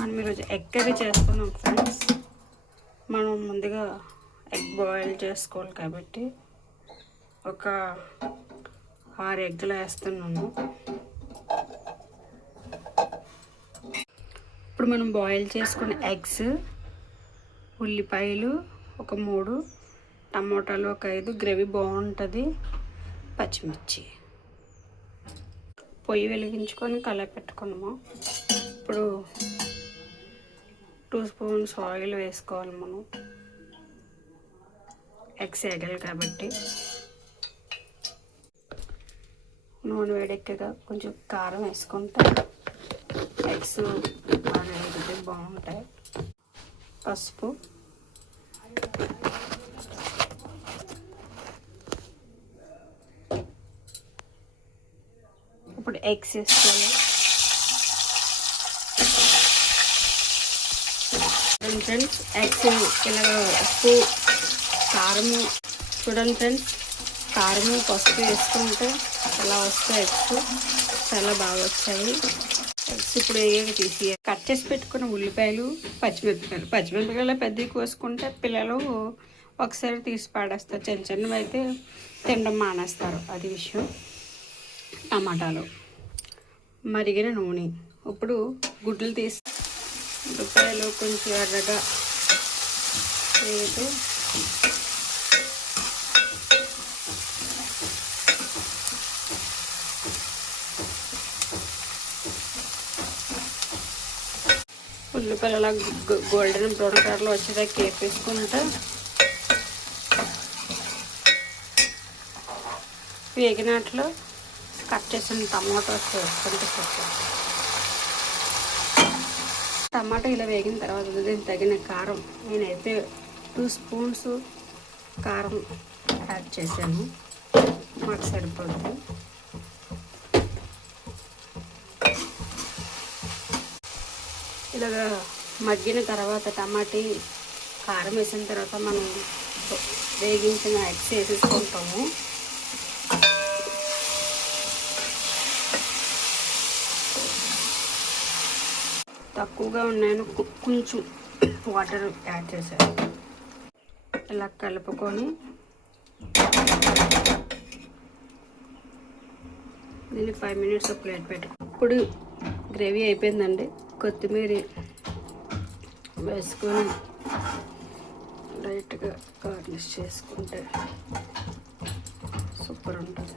మనం ఈరోజు egg curry చేస్తున్నాం ఫ్రెండ్స్. మనం ముందుగా ఎగ్ బాయిల్ చేసుకోవాలి కాబట్టి ఒక 6 ఎగ్గులు వేస్తున్నాను. ఇప్పుడు మనం బాయిల్ చేసుకున్న ఎగ్స్, ఉల్లిపాయలు ఒక 3, టమోటాలు ఒక 5, గ్రేవీ బాగుంటుంది, పచ్చిమిర్చి. పొయ్యి వెలిగించుకొని కళాయి పెట్టుకున్నాము. ఇప్పుడు 2 స్పూన్స్ ఆయిల్ వేసుకోవాలి. మనం ఎగ్స్ వేగాలి కాబట్టి నూనె వేడెక్కగా కొంచెం కారం వేసుకుంటే ఎగ్స్ బాగా వేగితే బాగుంటాయి. పసుపు, ఇప్పుడు ఎగ్స్ వేసుకోవాలి. ఫ్రెండ్స్ ఎగ్స్ ఇలా ఉప్పు, కారము చూడండి ఫ్రెండ్స్, కారము పసుపు వేసుకుంటే ఇలా వస్తాయి. ఎగ్స్ చాలా బాగా వచ్చాయి. ఎగ్స్ ఇప్పుడు వేయగా తీసి కట్ చేసి పెట్టుకున్న ఉల్లిపాయలు, పచ్చిమిరపకాయలు పెద్దవి కోసుకుంటే పిల్లలు ఒకసారి తీసి పాడేస్తారు. చిన్న చిన్నవి అయితే తినడం మానేస్తారు, అది విషయం. టమాటాలు, మరిగిన నూనె. ఇప్పుడు గుడ్లు తీసి ఉల్లిపాయలు కొంచెం ఎర్రగా వేసి ఉల్లిపాయలు అలా గోల్డెన్ బ్రౌన్ కలర్లో వచ్చేదాకా వేపేసుకుంటే వేగినట్లు కట్ చేసిన టమాటోస్ వేసుకుంటే టమాటా ఇలా వేగిన తర్వాత దీనికి తగిన కారం, నేనైతే 2 స్పూన్స్ కారం యాడ్ చేశాను, మాకు సరిపడుతుంది. ఇలాగా మగ్గిన తర్వాత టమాటీ కారం వేసిన తర్వాత మనం వేగించిన ఎగ్స్ వేసేసుకుంటాము. తక్కువగా ఉన్నాయని కొంచెం వాటర్ యాడ్ చేశాను. ఇలా కలుపుకొని దీన్ని 5 మినిట్స్ ప్లేట్ పెట్టుకో. ఇప్పుడు గ్రేవీ అయిపోయిందండి. కొత్తిమీర వేసుకొని లైట్గా గార్నిష్ చేసుకుంటే సూపర్ ఉంటుంది.